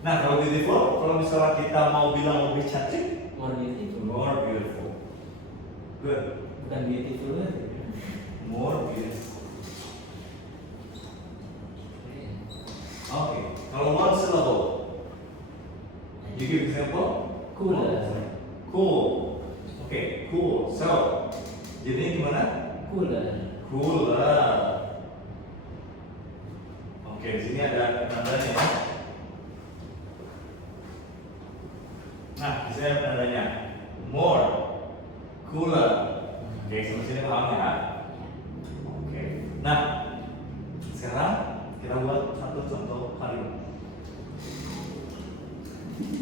Nah, kalau beautiful, kalau misalnya kita mau bilang lebih cantik, More beautiful. more beautiful. Good. Bukan beautiful banget. More beautiful. Okay. Kalau one syllable, you give example. Cooler. Cool. Okay, cool. So, jadinya gimana? Cooler. Cooler. Oke, di sini ada tandanya ya. Nah, di sini ada tandanya. More. Cooler. Oke, sampai sini paham ya? Oke. Nah, sekarang kita buat satu contoh kalimat.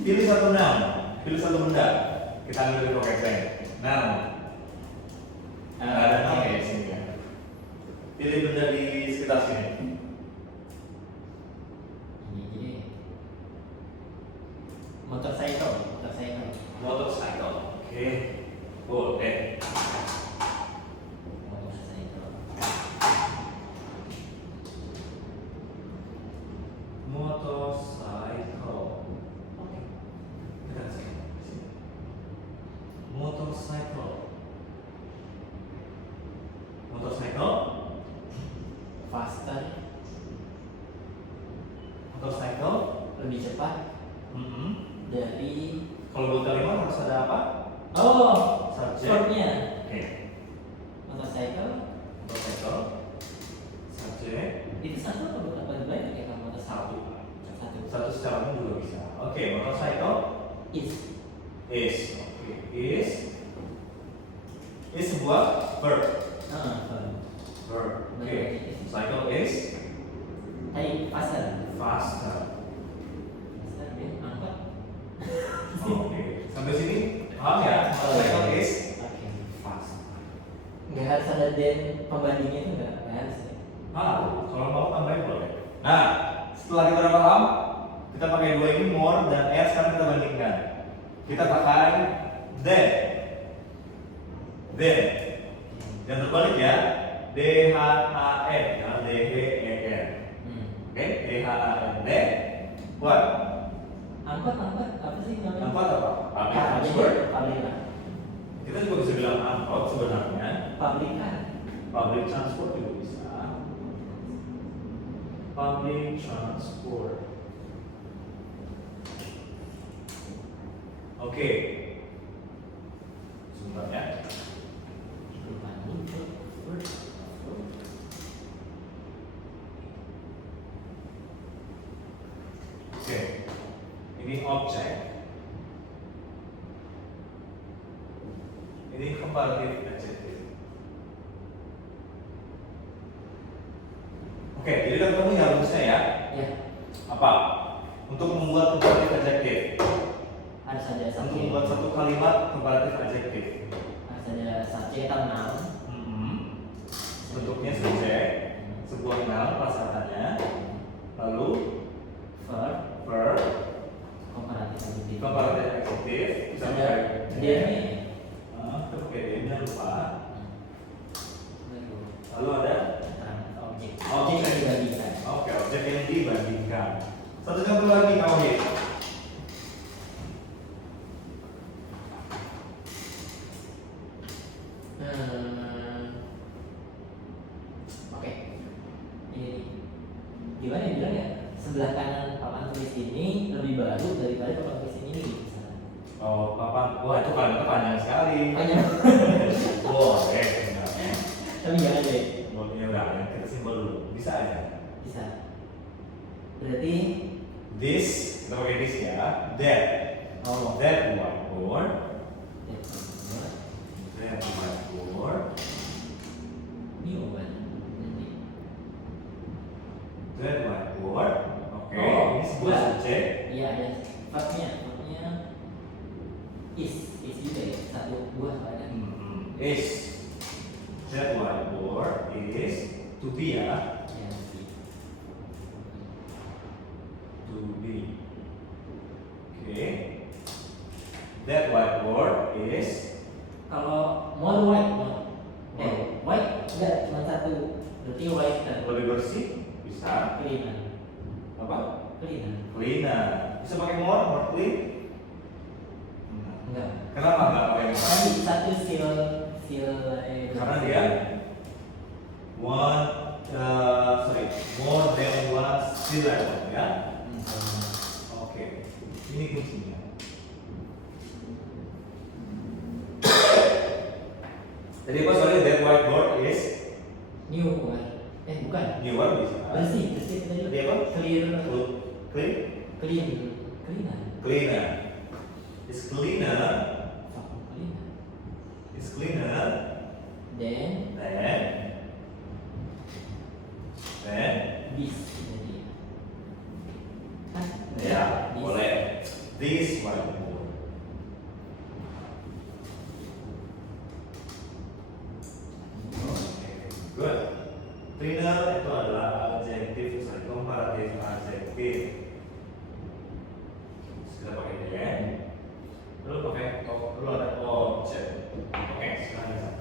Pilih satu noun, pilih satu benda. Kita ambil dari pocket bank. Noun. Ada noun ya di sini ya. Pilih benda di sekitar sini. Ini motorcycle. Motorcycle. Oke. Boleh. Motorcycle. Motorcycle. Oke. Kita sini. Motorcycle. Motorcycle. Faster. Motorcycle. Lebih cepat dari Kalau buat kalimat harus ada apa? Subjek. verbnya. Oke. Motorcycle Motorcycle. Subjek. itu satu atau bukan apa banyak ya kalau Satu. satu Satu secara umum juga bisa. Oke, motorcycle is is. Oke, is. Is sebuah verb. Verb. Oke. Cycle is Tapi faster faster. dia angkot. Oke. Sampai sini paham ya? Motorcycle is Oke. fast. Nggak harus ada dan pembandingnya itu nggak harus ya. Kalau mau tambahin boleh. Nah, setelah kita udah paham, kita pakai dua ini more dan r. Sekarang kita bandingkan. Kita pakai then. Yang terbalik ya. D-H-A-N ya, D-H-E-N. Oke, D-H-A-N. Then what? Angkot apa sih namanya? Angkot apa? Public transport. Pabrikan. Kita juga bisa bilang angkot sebenarnya. Pabrikan. Public transport juga bisa. Public transport. Oke. Sebentar ya. Oke. Ini objek. Ini comparative adjective. Oke, jadi kan kamu yang harusnya ya. Ya. Apa? Untuk membuat comparative adjective. Harus ada Untuk subjek. membuat satu kalimat comparative adjective. Harus ada subjek atau noun. Bentuknya subjek, sebuah noun pas katanya, lalu verb, Komparatif adjektif. comparative adjective, bisa Ada pakai dia then. nih. Kita pakai then, jangan lupa. Lalu ada Objek. Objek yang dibandingkan. oke, objek yang dibandingkan. Satu contoh lagi Tauhid. Oke. Ini gimana ya bilang ya? Sebelah kanan papan tulis ini lebih baru daripada papan tulis ini gitu. Oh, papan. Wah, itu kalimatnya panjang sekali. Banyak. Boleh. Tapi jangan deh. Ya udah, kita simbol dulu. Bisa aja. Bisa. Berarti This, kita pakai this ya. That. oh That whiteboard. that That whiteboard. new one. Nanti. That whiteboard. Oke, Oh, ini sebuah buat. subjek. Iya ada verbnya is juga ya satu buah ada. Is. That whiteboard is to be ya. Ya. to be. Okay. That whiteboard is Kalau more white, white enggak cuma satu, berarti white lebih bersih, bisa. cleaner, Apa? cleaner, Cleaner. Bisa pakai more clean? enggak. Kenapa nggak pakai more? Tadi satu seal Karena dia more than one skill level ya. Oke, ini kuncinya. Jadi apa? Sorry, that whiteboard is new bukan? Bukan. newer bisa. Bersih tadi. Tadi apa? Clear, Clean, cleaner. cleaner. Is cleaner. Vacuum cleaner. Is cleaner. Then this jadi. Ya, This. boleh. This whiteboard. Good. Cleaner itu adalah adjektif, komparatif adjektif. Kita pakai then. Lalu pakai lalu ada object. Oke, sekarang.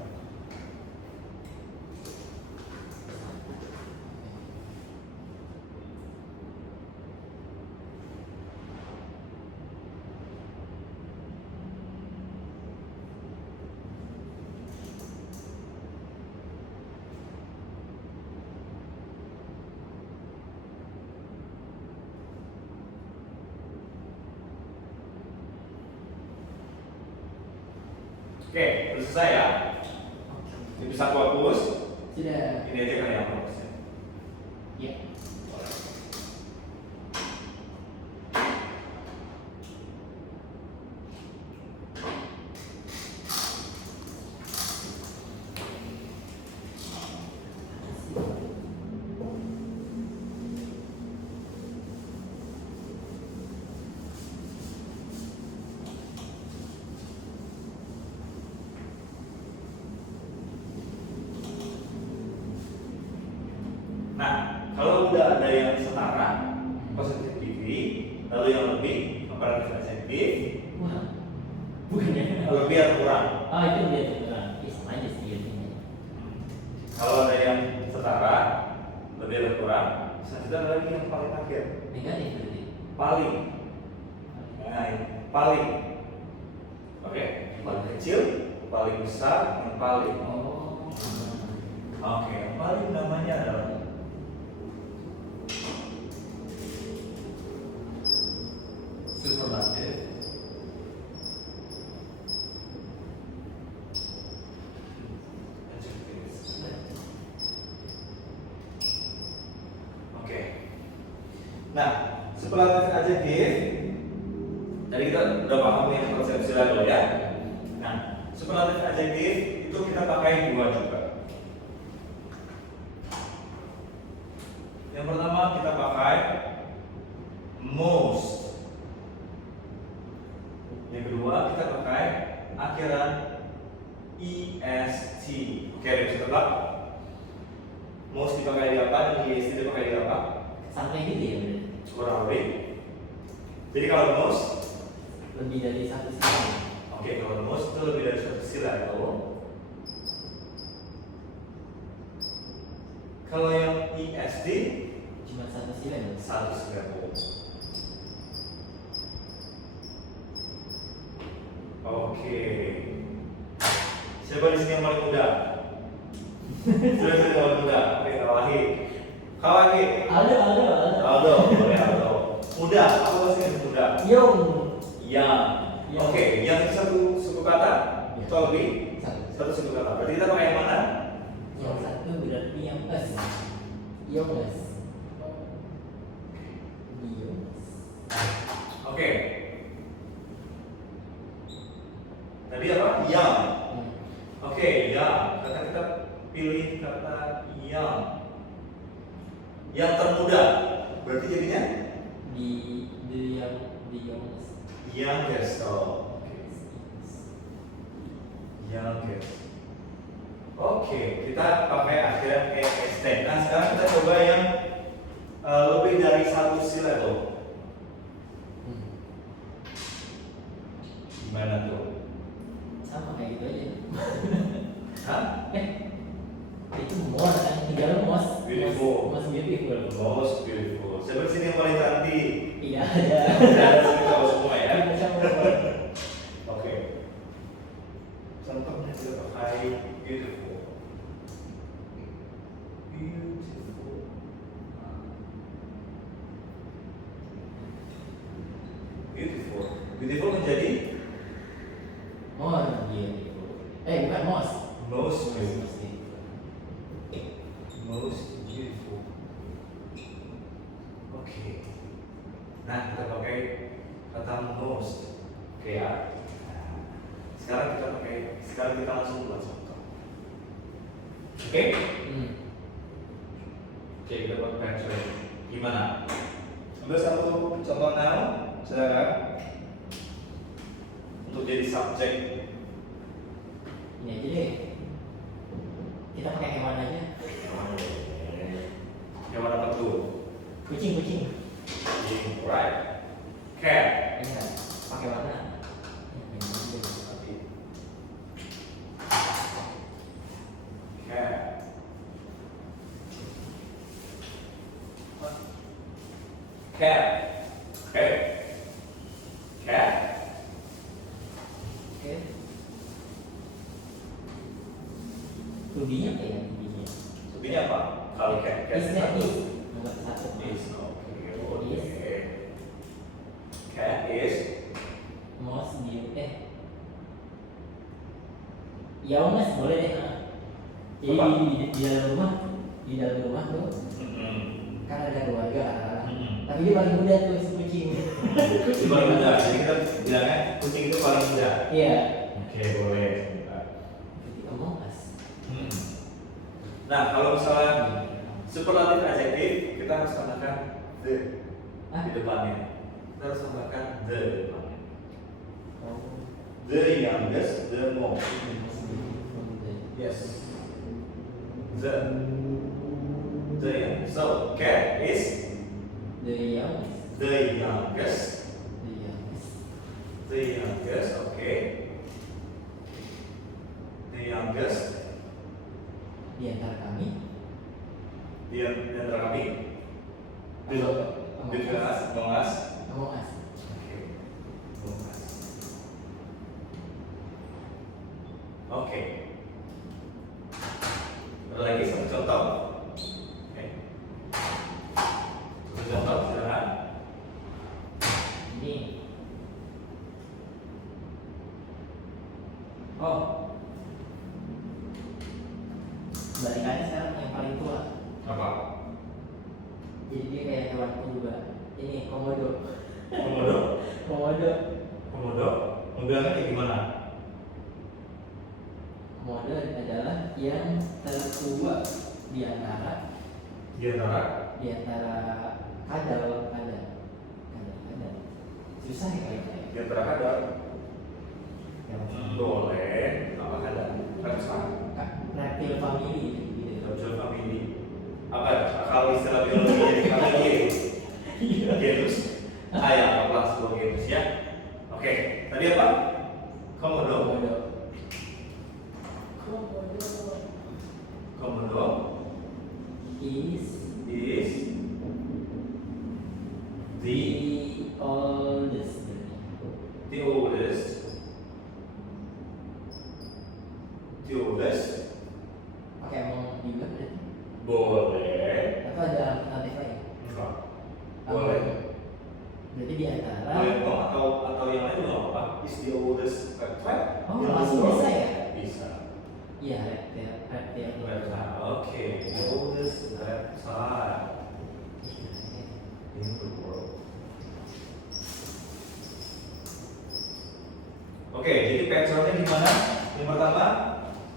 Oke, udah selesai ya. Ini bisa aku hapus. Sudah. Ini aja kan yang hapus. Ya. Nah, kalau udah ada yang setara, positif PV, lalu yang lebih, komparatif adjektif, Kurang. Bukannya. lebih atau kurang. Oh itu dia tuh kurang. Sama aja sih ini. Kalau ada yang setara, lebih atau kurang, selanjutnya ada lagi yang paling akhir, Negatif berarti. paling. Nah, ini paling. Oke, paling kecil, paling besar, dan paling. Oh. Oke, yang paling namanya adalah superlatif. Oke. Nah, superlatif adjektif. Tadi kita udah paham nih konsep istilah dulu ya. Nah, superlatif adjektif itu kita pakai dua juga. Yang pertama kita pakai most. Yang kedua kita pakai akhiran est. Oke, bisa tebak. Most dipakai di apa dan est dipakai di apa? Sampai gitu ya berarti. Kurang lebih. Jadi kalau most, Lebih dari satu sisi. oke, kalau most itu lebih dari satu sila itu. Kalau yang est Cuma satu sila ya. satu sila. Oke. Siapa di sini yang paling muda? Sudah yang paling muda. Oke, Kawahid. Kawahid. Aldo. Aldo, boleh Aldo. Muda, apa bahasa yang muda? Yung. Yang. Yang. Oke, yang itu satu suku kata. Ya. Atau lebih? Satu. Satu suku kata. Berarti kita pakai yang mana? Yang satu berarti yang es. Yonges. Yonges. Oke. Tadi apa? Yang. Oke, yang. Kata kita pilih kata yang. Yang termuda. Berarti jadinya Di Yonges. youngest. Oh, oke. Youngest. Oke, kita pakai akhiran est. Nah, sekarang kita coba yang lebih dari satu sila tuh. beautiful. Most beautiful. Siapa di sini yang paling cantik? Tidak ada. Ada sini cowok semua ya. Tidak sama. Oke. Contohnya kita pakai beautiful. Beautiful. Beautiful. Beautiful menjadi More beautiful. Bukan most. most beautiful. Most beautiful. Most beautiful. Oke. Nah, kita pakai kata most. Oke ya. Nah, sekarang kita langsung buat contoh. Oke? Oke, kita buat pattern. Gimana? Ambil satu contoh now, silakan. Untuk jadi subjek. Ini aja deh. Kita pakai hewan aja. Hewan apa tuh? Kucing. Right. Cat. Iya. Pakai warna. Cat. Cat. Okay. Cat. Oke. Rubinya apa ya? Rubinya. Rubinya apa? Kalau cat. Isnya is. Nomor satu. Is. Oke. Is. Cat is. Most beautiful. Ya mas boleh deh. Jadi Apa? di dalam rumah tuh Mm-mm. kan ada keluarga. Mm-mm. Tapi dia paling muda tuh si kucing. Itu paling muda. Jadi kita bilangnya kucing itu paling muda. Iya. Oke, boleh. Jadi Among Us. Nah, kalau misalnya superlatif adjektif, kita harus tambahkan the Hah? di depannya. Kita harus tambahkan the di depannya. Oh. The youngest, the most. Yes. The youngest. So, cat is The youngest. the youngest. The youngest. The youngest, okay. The youngest. Di antara kami. Di antara kami. Di kelas, kelas. Among Us. Oke. Ada lagi satu contoh. Oke. Satu contoh, silakan. Ini. Oh. Balikannya sekarang yang paling tua. Apa? Jadi dia kayak hewan purba. Ini komodo. Komodo. Komodo. Komodo. Mobilnya kayak gimana? Komodo adalah yang tertua di antara kadal. Susah ya kayaknya. Di antara kadal. Boleh. Apa kadal? Reptil. Reptil family gitu. Reptil family. Apa? Kalau istilah biologi jadi family. Genus. Ya, kelas sebuah genus ya. Oke. Tadi apa? Komodo. Komodo is the oldest. Pakai emang juga berarti? Boleh. Atau ada alternatif lain? Enggak. Boleh. Berarti di antara. Boleh kok atau yang lain juga nggak apa-apa. Is the oldest reptile? Oh, in the langsung world? bisa ya? Bisa. Iya, reptil. Reptile. Oke. The oldest reptile in the world. Oke, jadi patternnya gimana? Yang pertama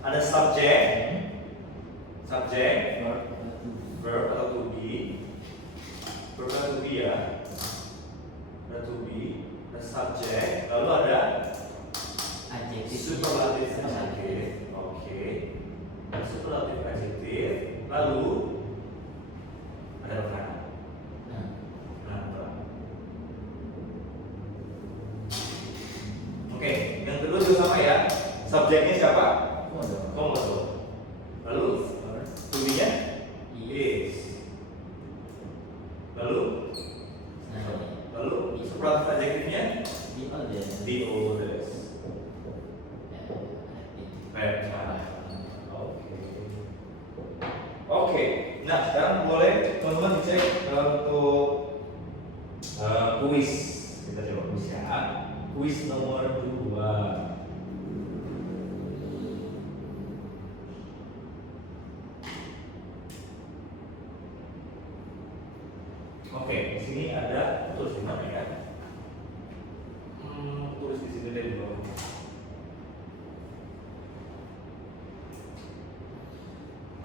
ada subjek, verb atau to be, verb atau to be ya, ada to be, ada subjek, lalu ada Adjektif. superlatif adjektif, oke, superlatif adjektif, lalu ada referensi. Oke, yang kedua juga sama ya. Subjeknya siapa? Komodo. Lalu to be-nya is. Superlatif adjektifnya The oldest. the oldest. Ya, Baik, salah. Oke. Nah, sekarang boleh teman-teman dicek untuk kuis. Kita coba kuis ya. Kuis nomor 2. Oke, di sini ada tulis di mana ya? Tulis di sini deh dulu.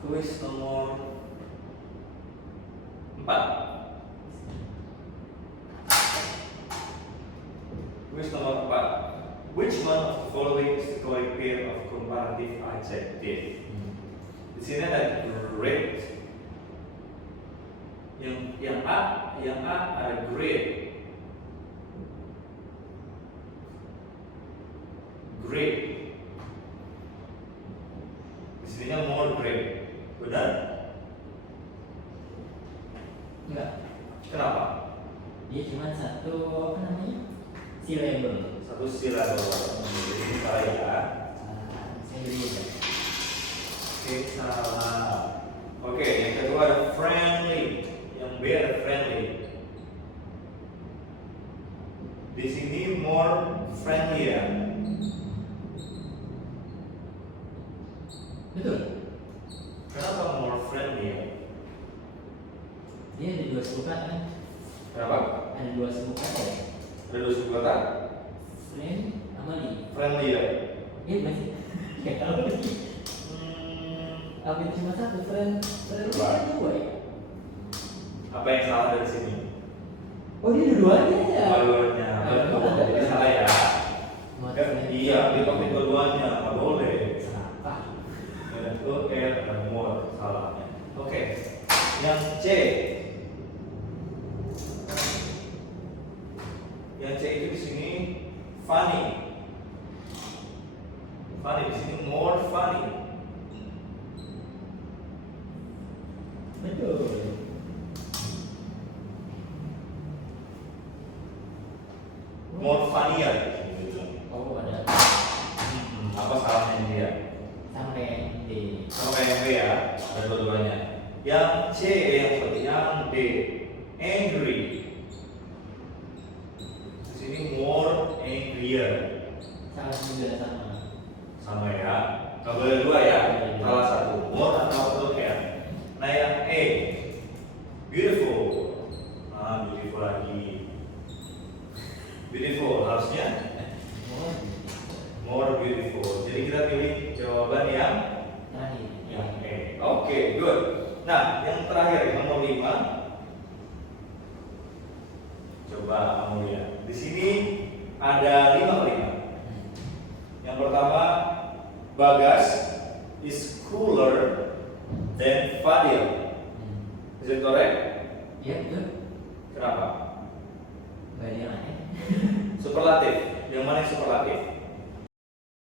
Kuis nomor 4. Kuis nomor 4. Which one of the following is the correct pair of comparative adjective? Di sini ada great. Yang A ada great. Great. Di sininya more great. Benar? Enggak. Kenapa? Dia cuma satu apa namanya? Syllable. Satu syllable. Jadi salah ya. Saya jadi ya. Oke, salah. Oke, yang kedua ada friendly. Yang B ada friendly. Di sini more friendly ya. Betul. Kenapa more friendly ya? Dia ada dua sebutan kan? Kenapa? Ada dua sebutan ya. Ada dua suku kata. Friend sama Lee. Friendly ya. Iya masih. Gak tahu lagi. Apa itu cuma satu friend? Friend itu Dua. kan dua ya. Apa yang salah dari sini? Oh dia dua-duanya ya. Dua-duanya. Betul. Jadi salah ya. Iya, di topik dua-duanya nggak boleh. Kenapa? Ada ada more salahnya. Oke. Yang C. Yang C itu di sini funny. Funny di sini more funny. Betul. More funnier di sini dibilang. Oh ada Apa salahnya dia? sampai di Sama kayak yang B ya, ada dua-duanya. Yang C yang seperti yang D, angry. Di sini more angrier. sama juga sama. Sama ya. Nggak boleh dua ya. Salah satu. More atau satu ya. Nah yang E, beautiful. Beautiful lagi. Beautiful harusnya Oh, more beautiful. Jadi kita pilih jawaban yang terakhir. E. Oke, good. Nah, yang terakhir nomor 5. Coba kamu lihat. Di sini ada 5 kalimat. Yang pertama, Bagas is cooler than Fadil. Is it correct? Iya betul. Kenapa? Gak ada yang aneh. Superlatif. Yang mana yang superlatif?